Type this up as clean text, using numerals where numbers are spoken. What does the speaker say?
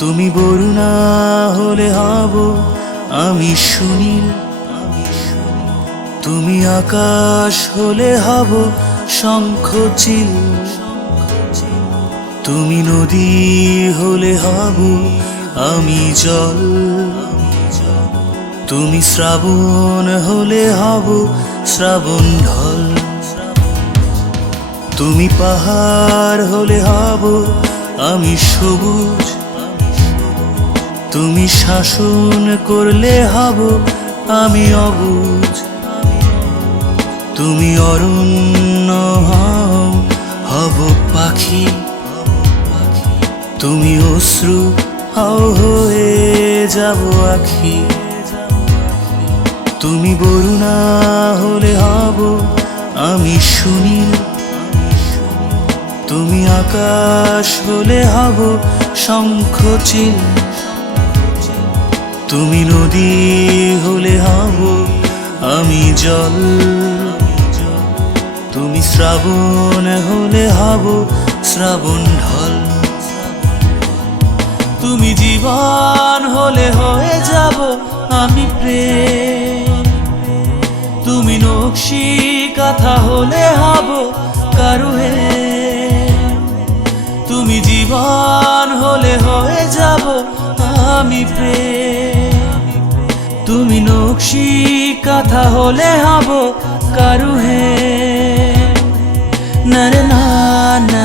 তুমি বরুণা হলে হব আমি সুনীল, তুমি আকাশ হলে হব শঙ্খচিল, তুমি নদী হলে হব আমি জল, তুমি শ্রাবণ হলে হব শ্রাবণ ঢল, তুমি পাহাড় হলে হব আমি সবুজ, তুমি শাসন করলে হব আমি অবুঝ, তুমি অরণ্য হব পাখি, তুমি অশ্রু হয়ে যাব আখি, তুমি বরুণা হলে হব আমি সুনীল, তুমি আকাশ হলে হব শঙ্খচিল, তুমি নদী হলে হব আমি জল, তুমি শ্রাবণ হলে হব শ্রাবণ ঢল, তুমি জীবন হলে হয়ে যাব আমি প্রেম, তুমি নকশি কাঁথা হলে হব কারুহে, তুমি জীবন হলে হয়ে যাব আমি প্রেম, তুমি নকশি কাঁথা হলে হব কারুহে। না রে না।